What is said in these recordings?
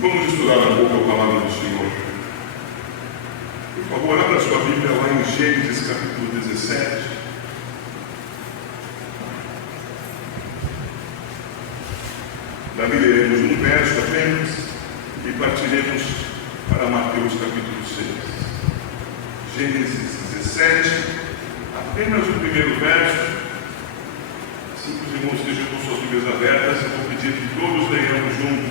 Vamos estudar um pouco a palavra do Senhor. Por favor, abra sua Bíblia lá em Gênesis capítulo 17. Dali leremos um verso apenas e partiremos para Mateus capítulo 6. Gênesis 17, apenas o primeiro verso. Se os irmãos estejam com suas Bíblias abertas, eu vou pedir que todos leiamos juntos.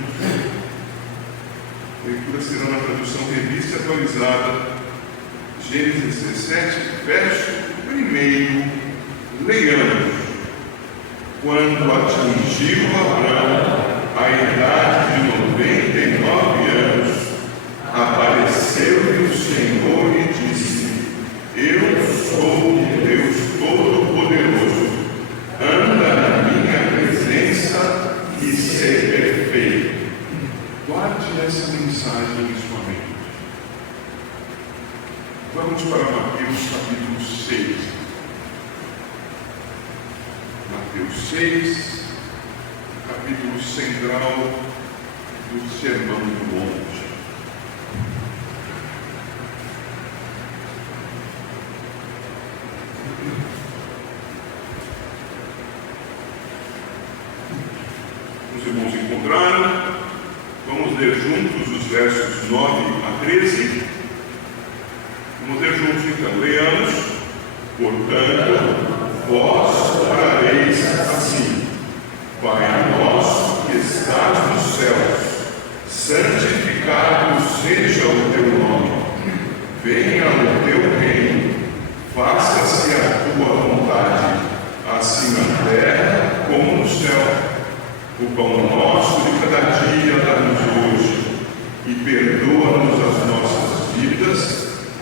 A leitura será na tradução revista e atualizada. Gênesis 17, verso 1. Leiamos. Quando atingiu Abraão a idade de 99 anos, apareceu-lhe o Senhor e disse: Eu sou o Deus Todo-Poderoso. Anda na minha presença e ser perfeito. Guarde essa mensagem em sua mente. Vamos para Mateus capítulo 6. Mateus 6, capítulo central do Sermão do Monte. Os irmãos encontraram? Vamos ler juntos os versos 9 a 13. Vamos ler juntos então. Leamos. Portanto, vós orareis assim: Pai nosso que estás nos céus, santificado seja o teu nome. Venha o teu reino. Faça-se a tua vontade, assim na terra como no céu. O pão nosso de cada dia dá-nos hoje, e perdoa-nos as nossas dívidas,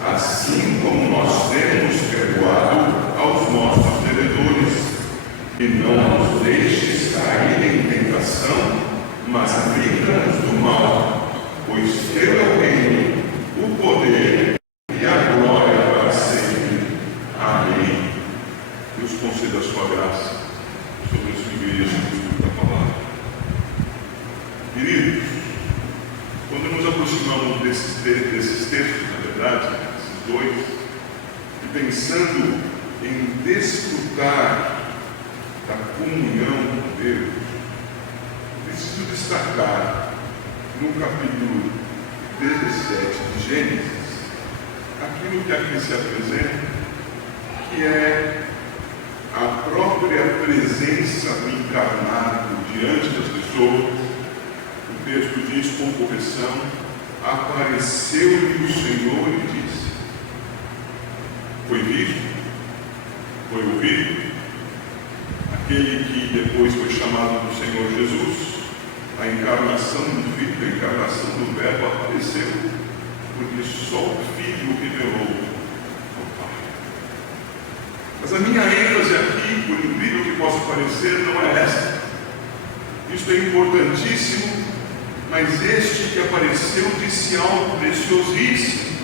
assim como nós temos perdoado aos nossos devedores. E não nos deixes cair em tentação, mas livra-nos do mal, pois teu é o reino, o poder e a glória para sempre. Amém. Deus conceda a sua graça sobre a sua igreja da palavra. Queridos, quando nos aproximamos desses textos, na verdade, esses dois, e pensando em desfrutar da comunhão com Deus, preciso destacar no capítulo 17 de Gênesis aquilo que aqui se apresenta, que é a própria presença do encarnado diante das pessoas. O texto diz com correção: apareceu-lhe o Senhor e disse. Foi visto? Foi ouvido? Aquele que depois foi chamado do Senhor Jesus, a encarnação do Filho, a encarnação do Verbo apareceu, porque só o Filho revelou ao Pai. Mas a minha ênfase aqui, por incrível que possa parecer, não é essa. Isso é importantíssimo, mas este que apareceu disse algo preciosíssimo,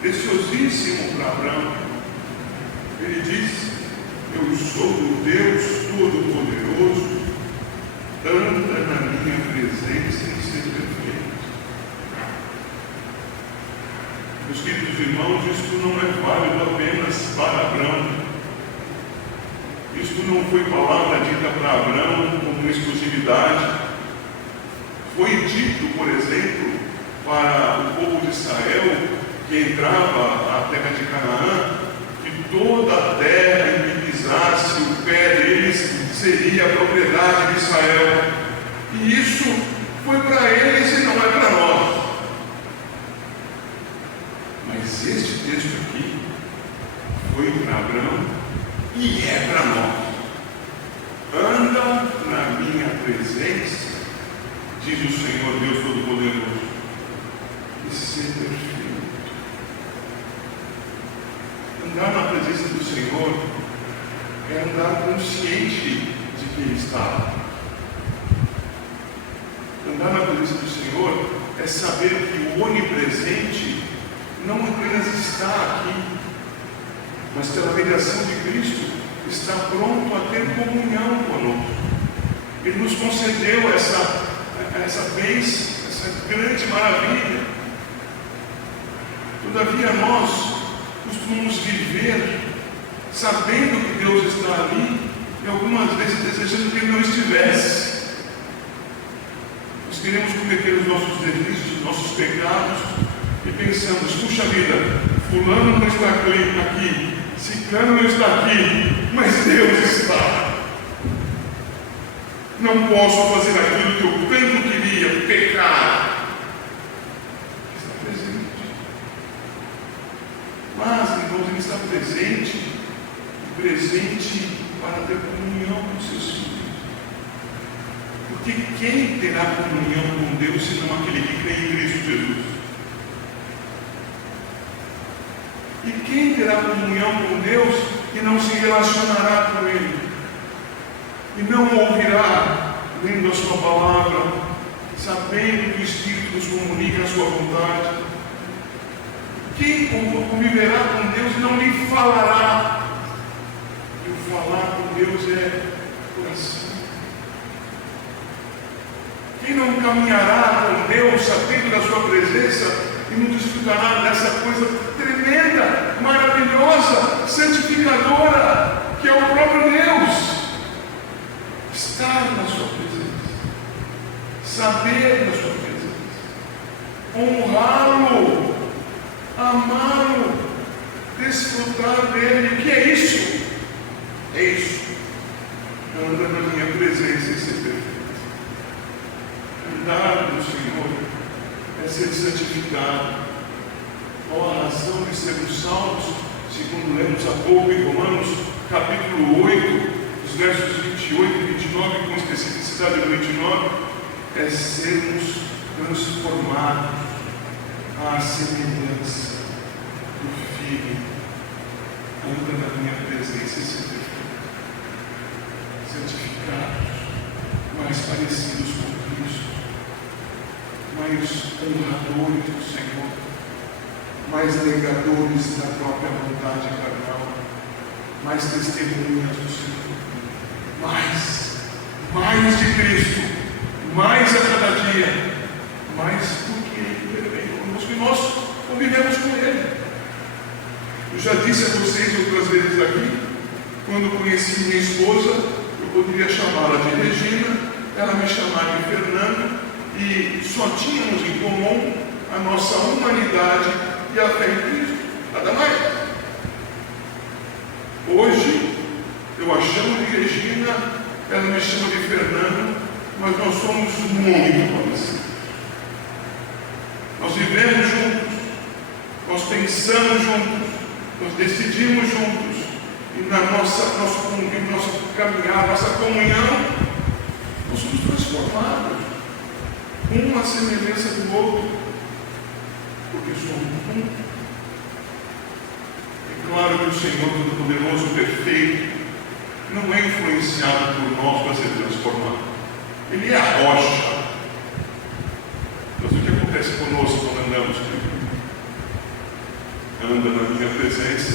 preciosíssimo para Abraão. Ele disse: Eu sou o Deus Todo-Poderoso, anda na minha presença e ser perfeito. Meus queridos irmãos, isto não é válido apenas para Abraão. Isto não foi palavra dita para Abraão como exclusividade. Foi dito, por exemplo, para o povo de Israel que entrava à terra de Canaã, que toda a terra em que pisasse o pé deles seria a propriedade de Israel. E isso foi para eles e não é para nós. Mas este texto aqui foi para Abraão e é para nós. Andam na minha presença, diz o Senhor Deus Todo-Poderoso, e ser perfeito. Andar na presença do Senhor é andar consciente de que Ele está. Andar na presença do Senhor é saber que o onipresente não apenas está aqui, mas pela mediação de Cristo está pronto a ter comunhão conosco. Ele nos concedeu essa bênção, essa grande maravilha. Todavia nós costumamos viver sabendo que Deus está ali e algumas vezes desejando que Ele não estivesse. Nós queremos cometer os nossos delitos, os nossos pecados e pensamos: puxa vida, fulano não está aqui, ciclano não está aqui, mas Deus está. Não posso fazer aquilo que eu tanto queria, pecar. Está presente. Mas, irmãos, Ele está presente para ter comunhão com seus filhos. Porque quem terá comunhão com Deus senão aquele que crê em Cristo Jesus? E quem terá comunhão com Deus e não se relacionará com Ele? E não ouvirá, lendo a sua palavra, sabendo que o Espírito nos comunica a sua vontade? Quem conviverá com Deus não lhe falará? E o falar com Deus é coração. Quem não caminhará com Deus, sabendo da sua presença, e não desfrutará dessa coisa tremenda, maravilhosa, santificadora, que é o próprio Deus? Estar na sua presença, saber da sua presença, honrá-lo, amá-lo, desfrutar dele. O que é isso? É isso. Anda na minha presença e ser perfeito. Andar no Senhor é ser santificado. Qual a razão de sermos salvos? Segundo lemos há pouco em Romanos, capítulo 8, os versos 28 e 29, com especificidade do 29, é sermos transformados à semelhança do Filho. Anda na minha presença e ser perfeito. Santificados, mais parecidos com Cristo, mais honradores do Senhor, mais negadores da própria vontade carnal, mais testemunhas do Senhor, mais de Cristo, mais a cada dia, mais porque Ele intervém conosco e nós convivemos com Ele. Eu já disse a vocês outras vezes aqui, quando conheci minha esposa, eu poderia chamá-la de Regina, ela me chamava de Fernando, e só tínhamos em comum a nossa humanidade e a fé em Cristo, nada mais. Hoje, eu a chamo de Regina, ela me chama de Fernando, mas nós somos muito parecidos. Nós vivemos juntos, nós pensamos juntos, nós decidimos juntos, e na nosso convívio, nosso caminhar, nossa comunhão, nós somos transformados, um à semelhança do outro, porque somos um. É claro que o Senhor Todo-Poderoso, perfeito, não é influenciado por nós para ser transformado. Ele é a rocha. Mas o que acontece conosco quando andamos com Ele? Anda na minha presença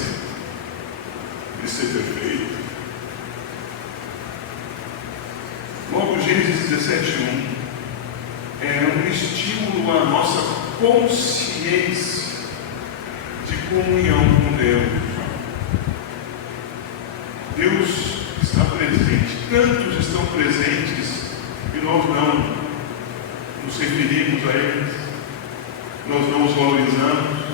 e ser perfeito. Logo, Gênesis 17:1 é um estímulo à nossa consciência de comunhão com Deus. Deus está presente, tantos estão presentes e nós não nos referimos a eles, nós não os valorizamos.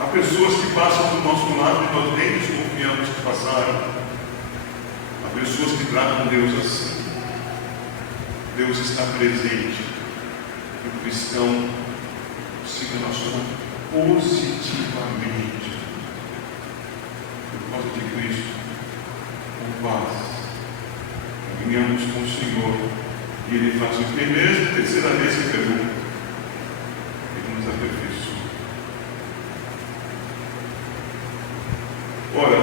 Há pessoas que passam do nosso lado e nós nem desconfiamos que passaram. Há pessoas que tratam Deus assim. Deus está presente e o cristão se relaciona positivamente por causa de Cristo, com paz. Caminhamos com o Senhor e Ele faz o que mesmo, terceira vez que pergunta, Ele nos aperfeiçoa. Ora,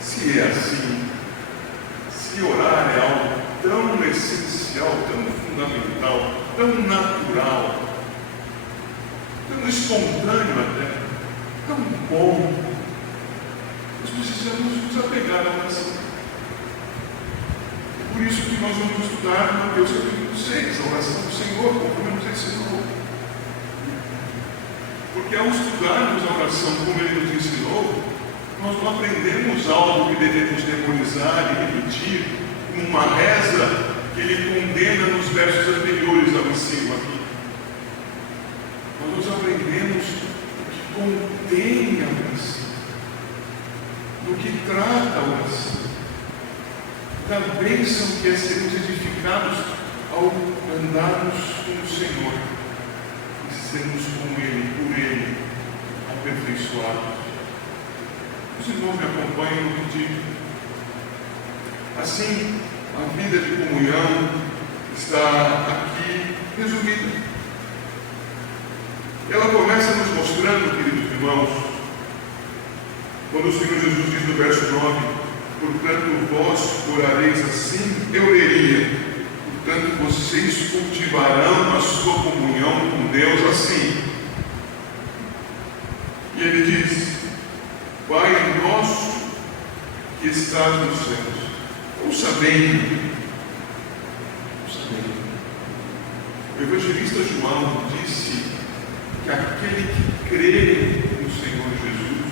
se é assim, se orar é algo tão essencial, tão fundamental, tão natural, tão espontâneo até, tão bom, nós precisamos nos apegar à oração. É por por isso que nós vamos estudar Mateus capítulo 6, a oração do Senhor, como nos ensinou. Porque ao estudarmos a oração como Ele nos ensinou, nós não aprendemos algo que devemos memorizar e repetir, como uma reza que Ele condena nos versos anteriores ao ensino aqui. Nós aprendemos o que contém a oração, do que trata a oração, da bênção que é sermos edificados ao andarmos com o Senhor e sermos com Ele, por Ele, aperfeiçoados. Os irmãos me acompanham no que digo. Assim, a vida de comunhão está aqui resumida. Ela começa nos mostrando, queridos irmãos, quando o Senhor Jesus diz no verso 9: portanto vós orareis assim, eu leria, portanto vocês cultivarão a sua comunhão com Deus assim. E Ele diz: Pai nosso que estás nos céus. Ouça bem. O evangelista João disse que aquele que crê no Senhor Jesus,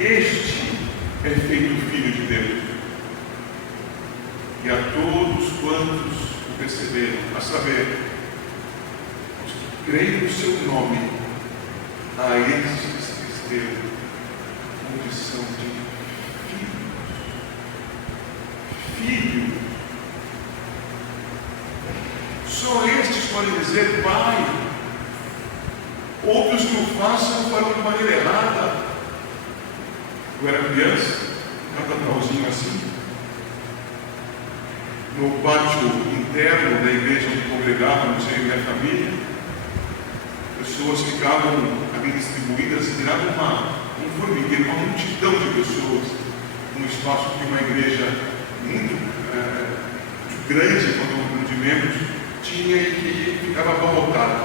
este é feito filho de Deus. E a todos quantos o receberam, a saber, os que creem no seu nome, a estes lhes deu condição de filho. Só estes podem dizer Pai. Outros que o façam falam de maneira errada. Eu era criança, um catatalzinho assim, no pátio interno da igreja onde congregávamos, eu e minha família, pessoas ficavam ali distribuídas, virava um formigueiro, uma multidão de pessoas, num espaço que uma igreja muito grande, quando o número de membros tinha, e que ficava abarrotado.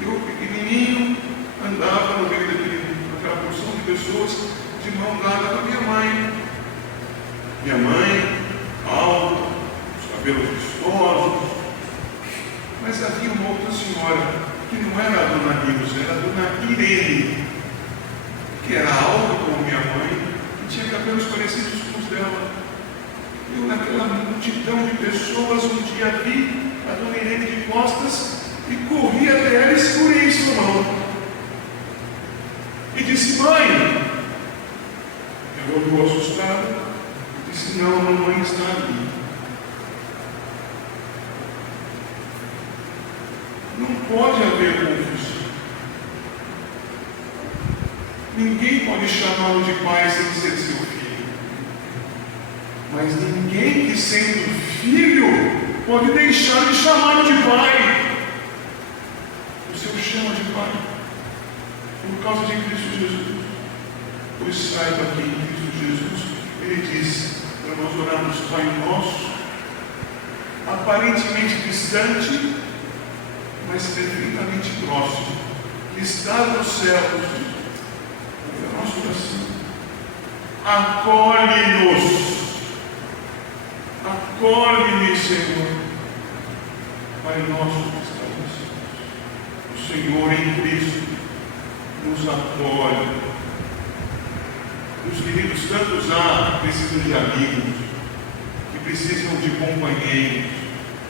Eu, pequenininho, andava no meio daquela porção de pessoas, de mão dada com a minha mãe. Minha mãe, alta, os cabelos vistosos. Mas havia uma outra senhora, que não era a dona Nilce, era a dona Irene, que era alta como minha mãe, e tinha cabelos parecidos com os dela. Eu, naquela multidão de pessoas, um dia vi a dona Irene de costas e corri até ela e segurei sua mão. E disse: mãe. Ela olhou assustada e disse: não, a mamãe está ali. Não pode haver confusão. Ninguém pode chamá-lo de pai sem ser seu filho. Mas ninguém que, sendo filho, pode deixar de chamá-lo de pai. O Senhor chama de pai por causa de Cristo Jesus. Pois saiba que em Cristo Jesus Ele diz para nós orarmos Pai Nosso, aparentemente distante, mas perfeitamente próximo, que está nos céus. É a nossa oração. Acolhe-nos. Acolhe-me, Senhor. Pai nosso que está nos céus. O Senhor em Cristo nos acolhe. Os queridos, tantos há que precisam de amigos, que precisam de companheiros,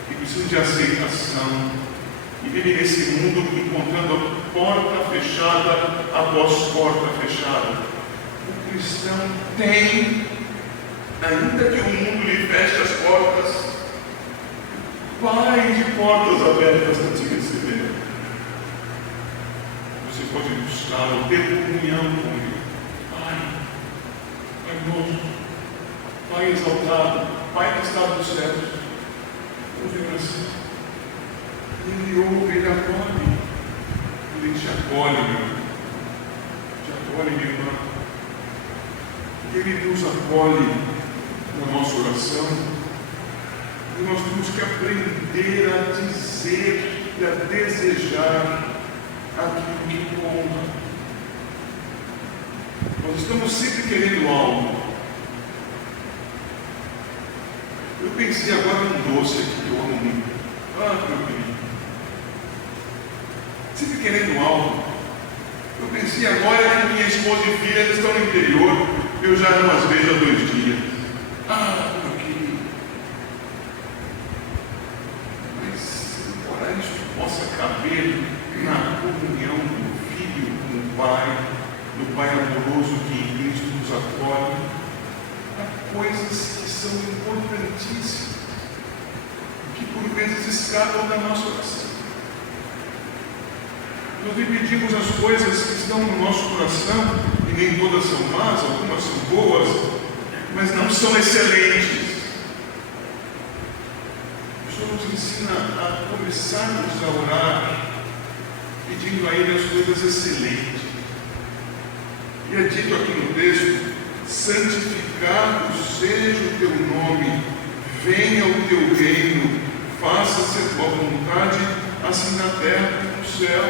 que precisam de aceitação, e vivem nesse mundo encontrando porta fechada após porta fechada. O cristão tem, ainda que o mundo lhe feche as portas, Pai de portas abertas para te receber. Você pode buscar, ter comunhão com Ele. Pai nosso, Pai exaltado, Pai que está nos céus, ouve a oração. Ele ouve, Ele acolhe. Ele te acolhe, meu irmão. Te acolhe, minha irmã. Ele nos acolhe na nossa oração. E nós temos que aprender a dizer e a desejar aquilo que honra. Nós estamos sempre querendo algo. Eu pensei agora num doce aqui que eu amo muito. Meu querido. Sempre querendo algo. Eu pensei agora que minha esposa e filha estão no interior. Eu já não as vejo há 2 dias. Meu querido. Mas, embora isso possa caber na comunhão do Filho com o Pai, do Pai amoroso que em Cristo nos acolhe, há coisas que são importantíssimas, que por vezes escapam da nossa oração. Nós dividimos as coisas que estão no nosso coração, e nem todas são más, algumas são boas, mas não são excelentes. O Senhor nos ensina a começarmos a orar, pedindo a Ele as coisas excelentes. E é dito aqui no texto: santificado seja o teu nome, venha o teu reino, faça-se a tua vontade, assim na terra como no céu.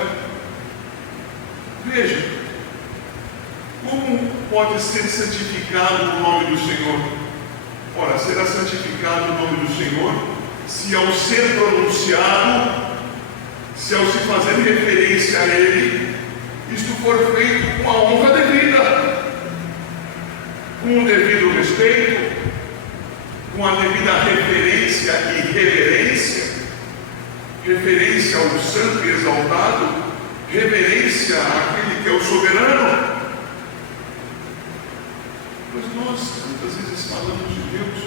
Veja, como pode ser santificado o nome do Senhor? Ora, será santificado o nome do Senhor se ao ser pronunciado, se ao se fazer referência a Ele, isto for feito com a honra devida, com o devido respeito, com a devida referência e reverência, referência ao santo e exaltado, reverência àquele que é o soberano. Mas nós, muitas vezes, falamos de Deus,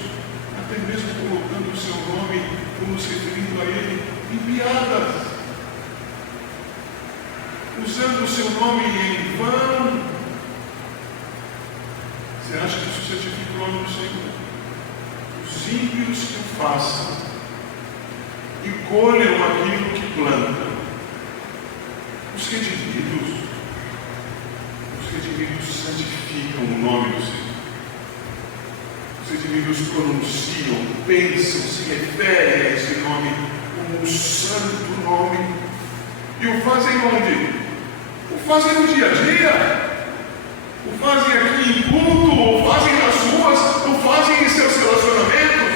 até mesmo colocando o seu nome, ou nos referindo a Ele, em piadas, usando o seu nome em vão. Você acha que isso certifica o nome do Senhor? Os ímpios que o façam e colham aquilo que plantam. Os redimidos santificam o nome do Senhor. Os redimidos pronunciam, pensam, se referem a esse nome como um santo nome. E o fazem onde? O fazem no dia a dia. O fazem aqui em culto, o fazem nas ruas, o fazem em seus relacionamentos,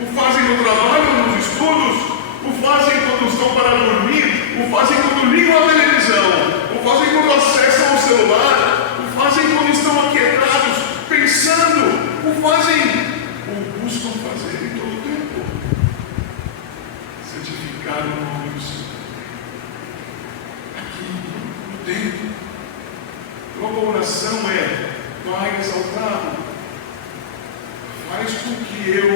o fazem no trabalho, nos estudos, o fazem quando estão para dormir, o fazem quando ligam a televisão, o fazem quando acessam o celular, o fazem quando estão aquietados, pensando, o fazem, ou buscam fazer em todo o tempo. Santificar o nome do Senhor. Aqui, no tempo. Logo a oração é: Pai exaltado, faz com que eu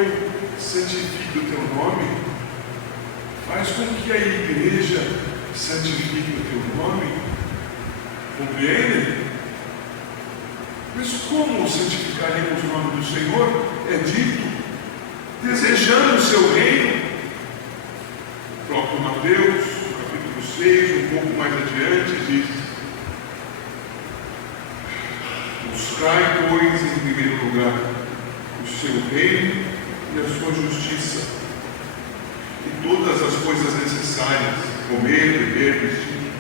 santifique o teu nome, faz com que a igreja santifique o teu nome. Compreende? Mas como santificaremos o nome do Senhor? É dito, desejando o seu reino. O próprio Mateus, no capítulo 6, um pouco mais adiante, diz: buscai, pois, em primeiro lugar o seu reino e a sua justiça, e todas as coisas necessárias, comer, beber, vestir,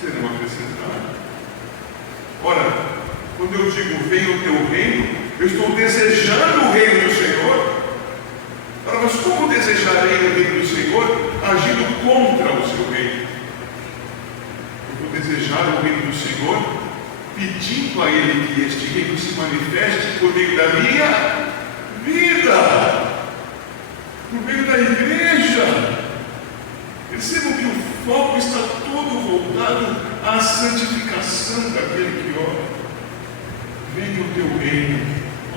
serão acrescentadas. Ora, quando eu digo venha o teu reino, eu estou desejando o reino do Senhor. Ora, mas como desejarei o reino do Senhor agindo contra o seu reino? Eu vou desejar o reino do Senhor pedindo a Ele que este reino se manifeste por meio da minha vida, por meio da igreja. Percebam que o foco está todo voltado à santificação daquele que ora. Venha o teu reino,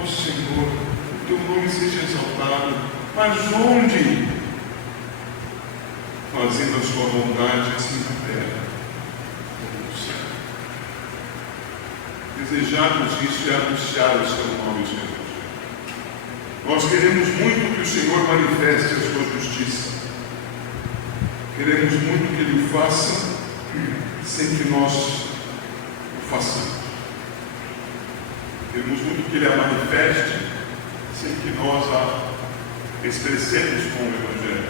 ó Senhor, o teu nome seja exaltado. Mas onde? Fazendo a sua vontade assim na terra como no céu. Desejarmos isso é anunciar o seu nome, Senhor. Nós queremos muito que o Senhor manifeste a sua justiça. Queremos muito que Ele o faça sem que nós o façamos. Queremos muito que Ele a manifeste sem que nós a expressemos com o Evangelho.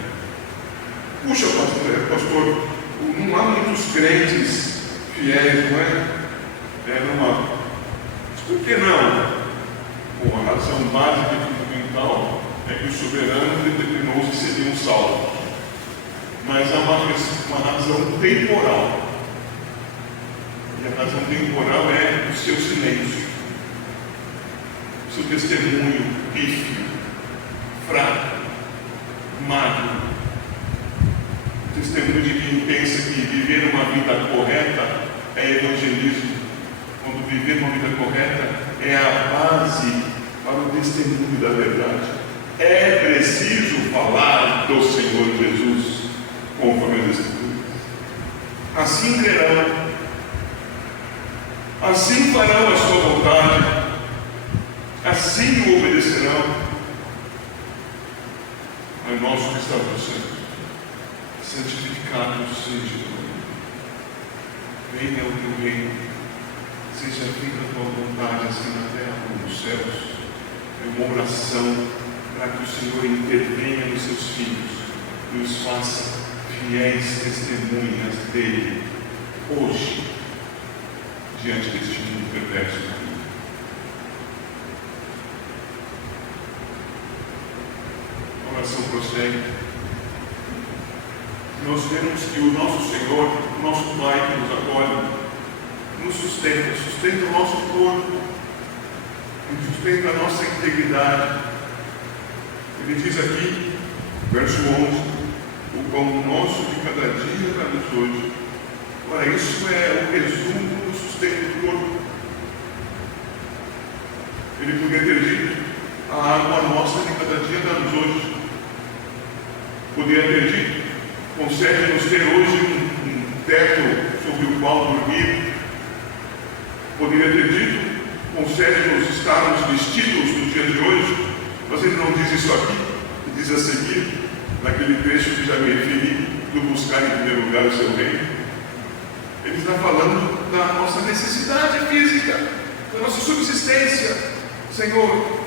Puxa, pastor, não há muitos crentes fiéis, não é? Não há. Mas por que não? Com a razão básica e fundamental é que o soberano determinou que seriam salvos. Mas há uma razão temporal. E a razão temporal é o seu silêncio, o seu testemunho pífio, fraco, magro. O testemunho de quem pensa que viver uma vida correta é evangelismo, quando viver uma vida correta é a base para o testemunho da verdade. É preciso falar do Senhor Jesus, conforme as Escrituras. Assim crerão, assim farão a sua vontade, assim o obedecerão. Pai nosso que está no céu, santificado seja o teu nome. Venha o teu reino, seja feita a tua vontade, assim na terra como nos céus. É uma oração para que o Senhor intervenha nos seus filhos e os faça fiéis testemunhas dele hoje, diante deste mundo perverso. A oração prossegue. Nós vemos que o nosso Senhor, o nosso Pai que nos acolhe, nos sustenta o nosso corpo, sustenta a nossa integridade. Ele diz aqui, verso 11, o pão nosso de cada dia dá-nos hoje. Ora, isso é o resumo do sustento do corpo. Ele poderia ter dito, a água nossa de cada dia dá-nos hoje. Poderia ter dito, concede-nos ter hoje um teto sobre o qual dormir. Poderia ter dito, concede-nos estarmos vestidos no dia de hoje. Mas ele não diz isso aqui, ele diz a seguir, naquele trecho que já me referi, do buscar em primeiro lugar o seu reino. Ele está falando da nossa necessidade física, da nossa subsistência. Senhor,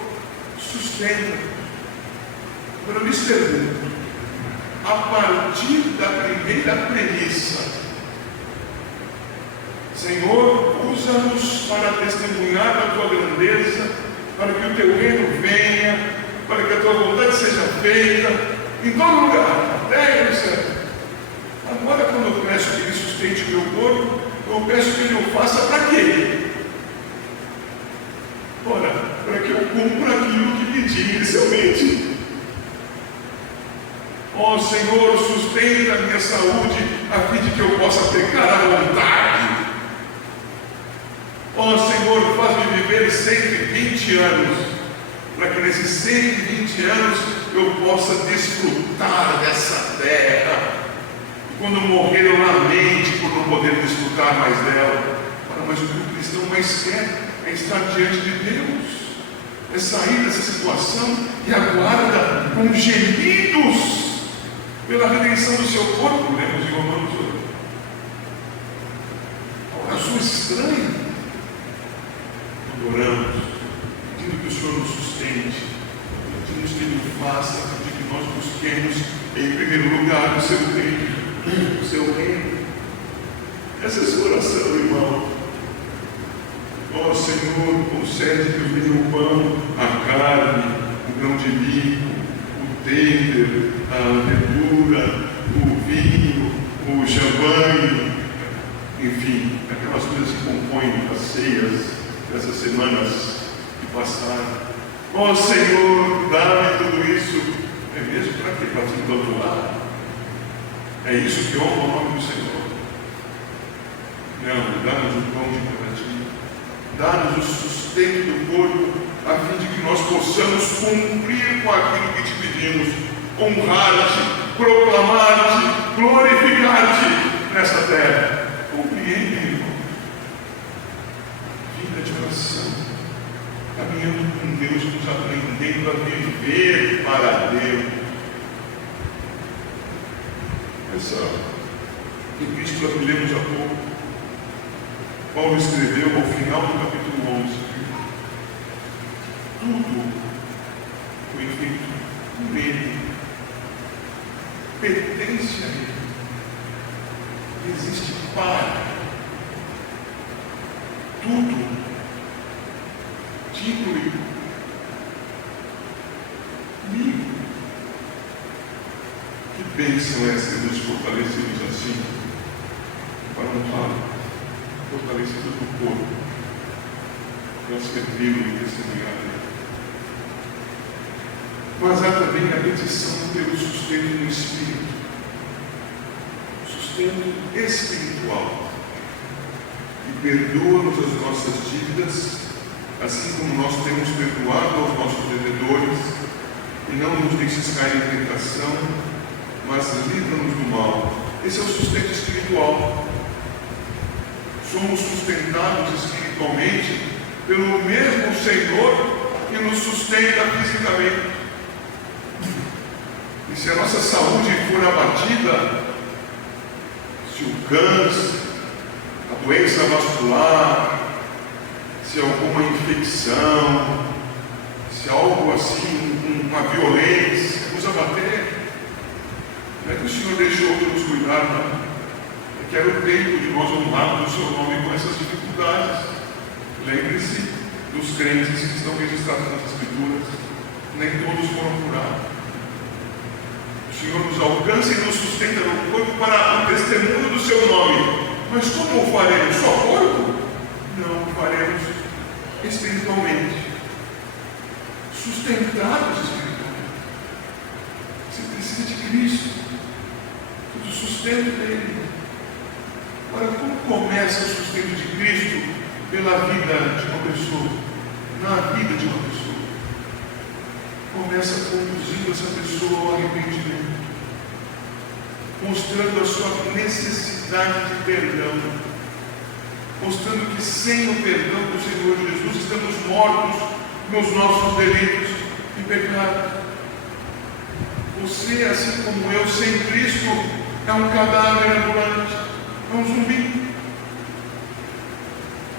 sustenta. Agora eu lhes pergunto, a partir da primeira premissa, Senhor, usa-nos para testemunhar da tua grandeza, para que o teu reino venha, para que a tua vontade seja feita em todo lugar, na terra e no céu. Agora, quando eu peço que ele sustente o meu corpo, eu peço que ele o faça para quê? Ora, para que eu cumpra aquilo que pedi inicialmente. Ó Senhor, sustenta a minha saúde, a fim de que eu possa pecar à vontade. Ó Senhor, faz-me viver 120 anos, para que nesses 120 anos eu possa desfrutar dessa terra. E quando morrer eu lamente por não poder desfrutar mais dela. Mas o que o cristão mais quer é estar diante de Deus, é sair dessa situação e aguarda com gemidos pela redenção do seu corpo. Lemos em Romanos 8. A oração estranha. Oramos, pedindo que o Senhor nos sustente, pedimos que Ele o faça, para que nós busquemos em primeiro lugar o seu reino, o seu reino. Essa é a sua oração, irmão. Ó Senhor, concede que eu tenha o pão, a carne, o grão de milho, o tender, a verdura, o vinho, o champanhe, enfim, aquelas coisas que compõem as ceias dessas semanas que passaram. Ó Senhor, dá-me tudo isso. É mesmo para quê? Para te doar? É isso que honra o nome do Senhor? Não, dá-nos o pão de cada dia. Dá-nos o sustento do corpo, a fim de que nós possamos cumprir com aquilo que te pedimos, honrar-te, proclamar-te, glorificar-te nessa terra. Compreende, irmão? Vida de oração, caminhando com Deus, nos aprendendo a viver para Deus. Essa epístola que lemos há pouco, Paulo escreveu ao final do capítulo 11. Tudo foi feito por Ele, pertence a Ele, existe para tudo. Título Limpo. Que bênção é sermos fortalecidos assim, para um lado, fortalecidos no corpo, para servi-lo e testemunhar dele. Mas há também a petição pelo sustento do Espírito, sustento espiritual, que perdoa-nos as nossas dívidas, assim como nós temos perdoado aos nossos devedores, e não nos deixes cair em tentação, mas livra-nos do mal. Esse é o sustento espiritual. Somos sustentados espiritualmente pelo mesmo Senhor que nos sustenta fisicamente. E se a nossa saúde for abatida, se o câncer, a doença vascular, se alguma infecção, se algo assim, uma violência nos abater, não é que o Senhor deixou de nos cuidar, não. É que era o tempo de nós honrarmos o seu nome com essas dificuldades. Lembre-se dos crentes que estão registrados nas Escrituras, nem todos foram curados. O Senhor nos alcança e nos sustenta no corpo para o testemunho do seu nome. Mas como o faremos? Só corpo? Não, o faremos espiritualmente. Sustentados espiritualmente. Você precisa de Cristo, do sustento dele. Agora, como começa o sustento de Cristo pela vida de uma pessoa? Na vida de uma pessoa. Começa conduzindo essa pessoa ao arrependimento, mostrando a sua necessidade de perdão, mostrando que sem o perdão do Senhor Jesus estamos mortos nos nossos delitos e pecados. Você, assim como eu, sem Cristo, é um cadáver ambulante, é um zumbi.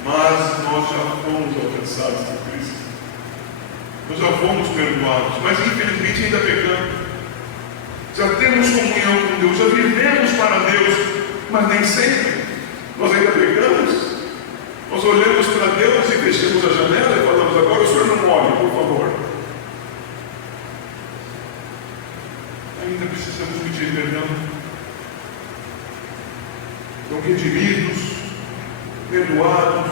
Mas nós já fomos alcançados por Cristo. Nós já fomos perdoados, mas infelizmente ainda pecamos. Já temos comunhão com Deus, já vivemos para Deus, mas nem sempre. Nós ainda pecamos. Nós olhamos para Deus e fechamos a janela e falamos: agora o Senhor não olhe, por favor. Ainda precisamos pedir perdão. Então, redimidos, perdoados,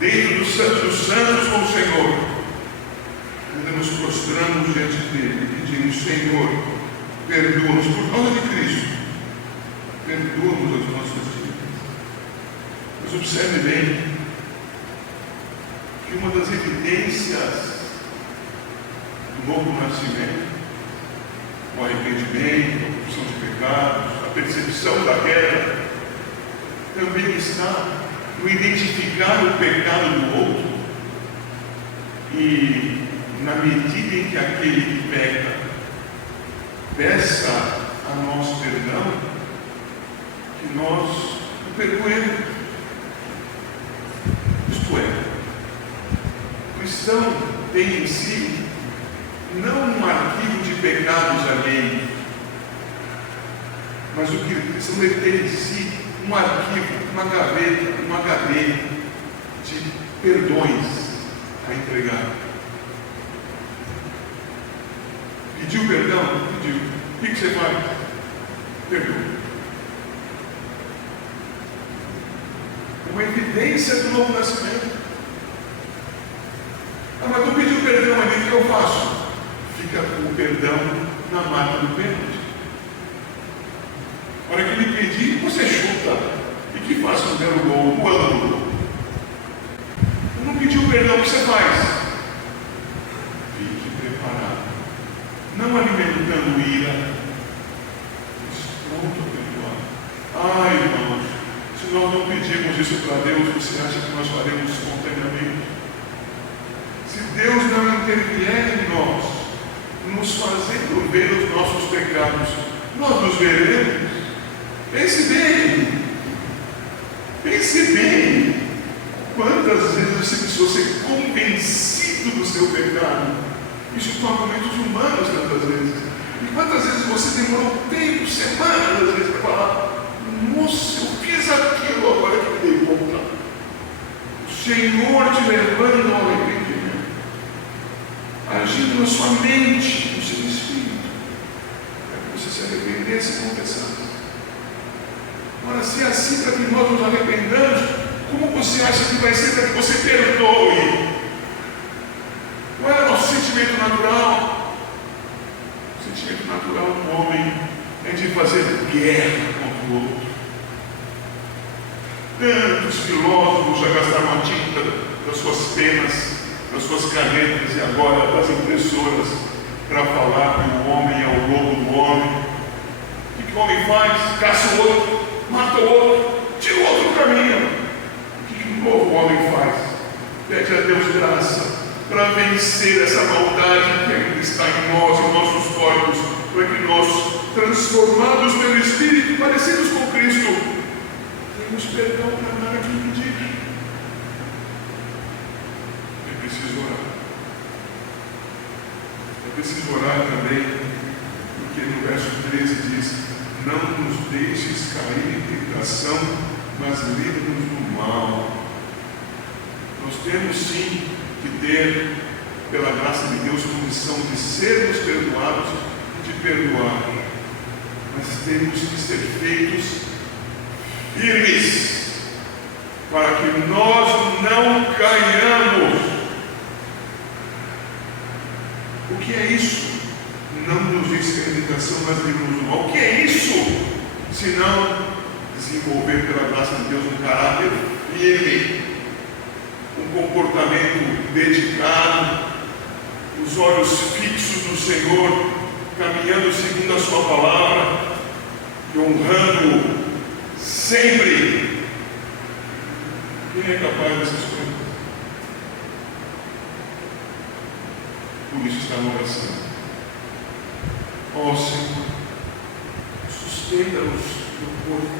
dentro do Santo dos Santos com o Senhor, ainda nos prostramos diante dele e pedimos: Senhor, perdoa-nos por causa de Cristo, perdoa-nos as nossas dívidas. Mas observe bem que uma das evidências do novo nascimento, o arrependimento, a confissão de pecados, a percepção da queda, também está no identificar o pecado do outro e, na medida em que aquele que peca peça a nós perdão, que nós o perdoemos. Isto é, o cristão tem em si não um arquivo de pecados alheios, mas o que o cristão deve ter em si um arquivo, uma gaveta, um HD de perdões a entregar. Pediu perdão? Pediu. O que você faz? Perdoa. Uma evidência do novo nascimento. Ah, mas tu pediu perdão, mas o que eu faço? Fica o perdão na marca do pênalti. A hora que ele pedir, você chuta. E que faça o primeiro gol, o ângulo. Não pediu perdão, o que você faz? Fique preparado. Não alimentando ira, mas pronto a perdoar. Ai, irmãos, se nós não pedirmos isso para Deus, você acha que nós faremos espontaneamente? Se Deus não intervier em nós, nos fazendo ver os nossos pecados, nós nos veremos. Pense bem. Pense bem. Quantas vezes você precisou ser convencido do seu pecado? Isso com argumentos humanos, tantas vezes. E quantas vezes você demorou tempo, semanas, às vezes, para falar: moça, eu fiz aquilo agora que me dei conta. O Senhor te levando ao arrependimento, agindo na sua mente, arrepender se confessar. Ora, se é assim para que nós nos arrependamos, como você acha que vai ser para que você perdoe? Qual é o nosso sentimento natural? O sentimento natural do homem é de fazer guerra contra o outro. Tantos filósofos já gastaram a tinta das suas penas, das suas canetas e agora das impressoras para falar que o homem é o lobo do homem. O que o homem faz? Caça o outro, mata o outro, tira o outro do caminho. O que o novo homem faz? Pede a Deus graça para vencer essa maldade que ainda está em nós, em nossos corpos, para que nós, transformados pelo Espírito, parecidos com Cristo, tenhamos perdão para nada que impedir. É preciso orar. É preciso orar também, porque no verso 13 diz: não nos deixes cair em tentação, mas livra-nos do mal. Nós temos sim que ter, pela graça de Deus, condição de sermos perdoados e de perdoar, mas temos que ser feitos firmes para que nós não caiamos. O que é isso? Não nos diz que a tentação, mas livra-nos do mal. O que é isso? Se não desenvolver pela graça de Deus um caráter firme, um comportamento dedicado, os olhos fixos no Senhor, caminhando segundo a sua palavra e honrando sempre. Quem é capaz dessas coisas? Por isso está na oração. Ó Senhor, sustenta-nos no corpo.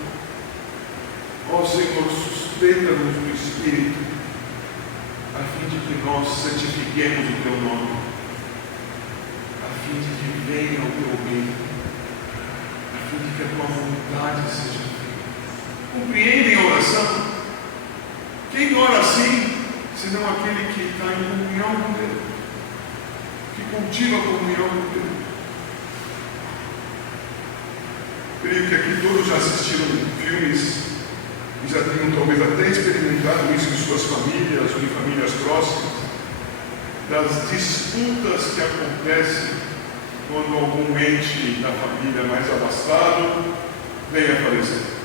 Ó Senhor, sustenta-nos no Espírito, a fim de que nós santifiquemos o Teu nome, a fim de que venha o Teu reino, a fim de que a Tua vontade seja feita. Compreendem a oração? Quem ora assim, senão aquele que está em comunhão com Deus, que cultiva a comunhão com Deus? Creio que aqui todos já assistiram filmes e já tenham talvez até experimentado isso em suas famílias ou em famílias próximas, das disputas que acontecem quando algum ente da família mais abastado vem a falecer.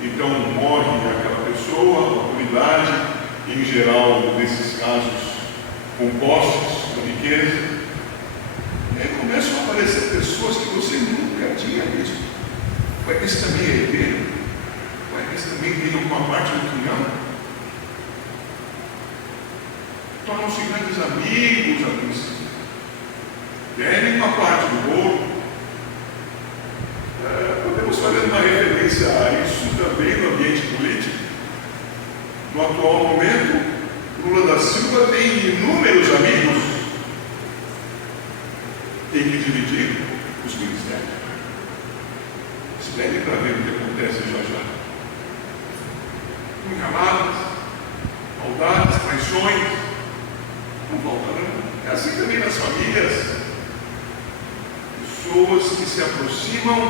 Então morre aquela pessoa, a autoridade, em geral nesses casos com posses, com riqueza, e aí começam a aparecer pessoas que você nunca tinha visto. Ué, esse também é herdeiro? Ué, esse também tem alguma parte do quinhão? Tornam-se grandes amigos, querem uma parte do bolo. Podemos fazer uma referência a isso também no ambiente político. No atual momento, Lula da Silva tem inúmeros amigos. Tem que dividir os ministérios. Espere para ver o que acontece já. Encamadas, maldades, traições, não faltarão. É assim também nas famílias. Pessoas que se aproximam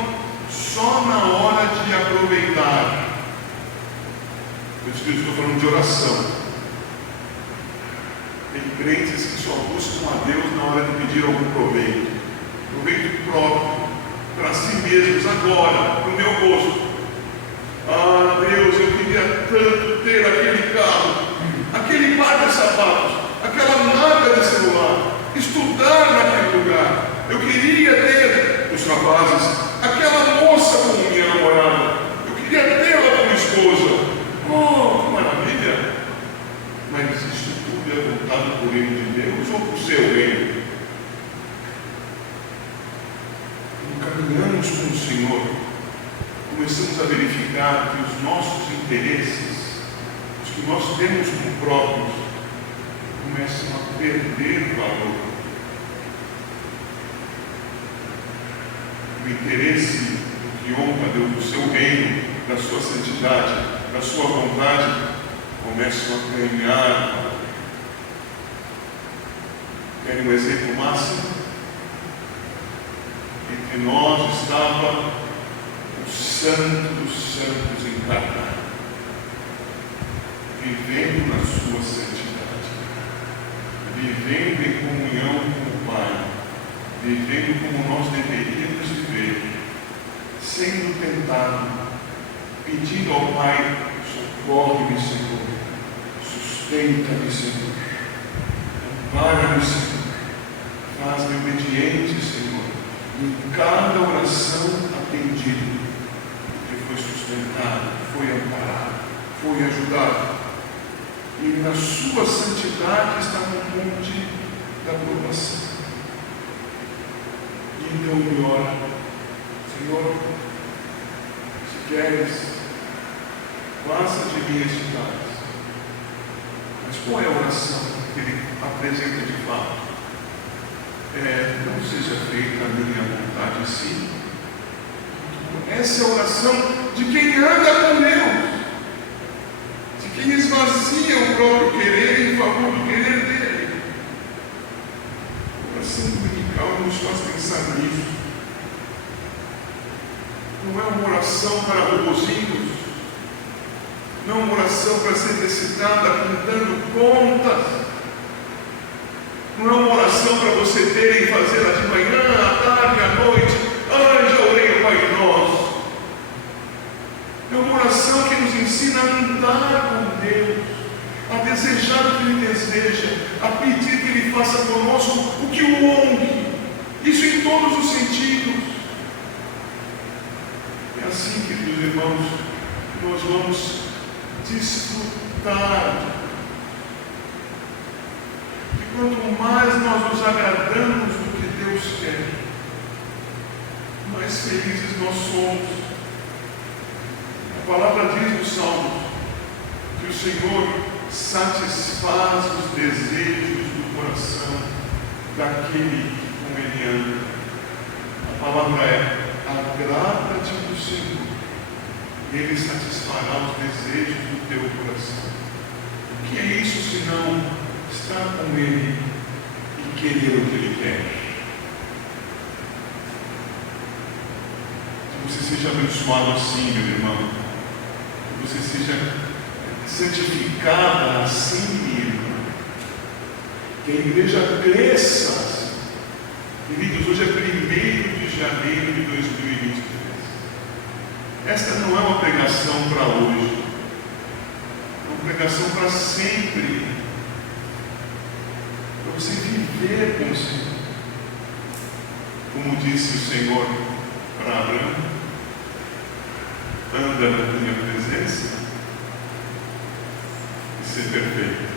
só na hora de aproveitar. Por isso que eu estou falando de oração. Tem crentes que só buscam a Deus na hora de pedir algum proveito próprio, para si mesmos, agora, para o meu gosto. Ah, Deus, eu queria tanto ter aquele carro, aquele par de sapatos, aquela marca de celular, estudar naquele lugar. Eu queria ter, os rapazes, aquela moça como minha namorada. Eu queria tê-la como esposa. Oh, que maravilha! Mas isso tudo é voltado por reino de Deus ou por seu reino? Caminhamos com o Senhor, começamos a verificar que os nossos interesses, os que nós temos como próprios, começam a perder valor. O interesse do que honra a Deus, do seu reino, da sua santidade, da sua vontade, começam a ganhar valor. Querem um exemplo máximo? Entre nós estava o Santo dos Santos encarnado, vivendo na sua santidade, vivendo em comunhão com o Pai, vivendo como nós deveríamos viver, sendo tentado, pedindo ao Pai: socorre-me, Senhor, sustenta-me, Senhor, ampara-me, Senhor, faz-me obediente, Senhor, em cada oração atendido, porque foi sustentado, foi amparado, foi ajudado, e na sua santidade está no monte da aprovação. E então ele ora: Senhor, se queres, passa de mim este cálice. Mas qual é a oração que ele apresenta de fato? Não seja feita a minha vontade, sim. Essa é a oração de quem anda com Deus, de quem esvazia o próprio querer em favor do querer dele. A oração dominical nos faz pensar nisso. Não é uma oração para robozinhos, não é uma oração para ser recitada apontando contas, não é uma oração para você ter e fazer ela de manhã, à tarde, à noite. Já orei o Pai Nosso. É uma oração que nos ensina a andar com Deus, a desejar o que Ele deseja, a pedir que Ele faça conosco o que o honre. Isso em todos os sentidos. É assim, queridos irmãos, que nós vamos desfrutar. E quanto mais nós nos agradamos do que Deus quer, mais felizes nós somos. A palavra diz no Salmo que o Senhor satisfaz os desejos do coração daquele que com Ele anda. A palavra é: agrada-te do Senhor, Ele satisfará os desejos do teu coração. O que é isso senão estar com Ele e querer o que Ele quer? Que você seja abençoado assim, meu irmão. Que você seja santificada assim, minha irmã. Que a igreja cresça assim. Queridos, hoje é 1º de janeiro de 2023. Esta não é uma pregação para hoje, é uma pregação para sempre, para você viver com o Senhor. Como disse o Senhor para Abraão: anda na minha presença e ser perfeito.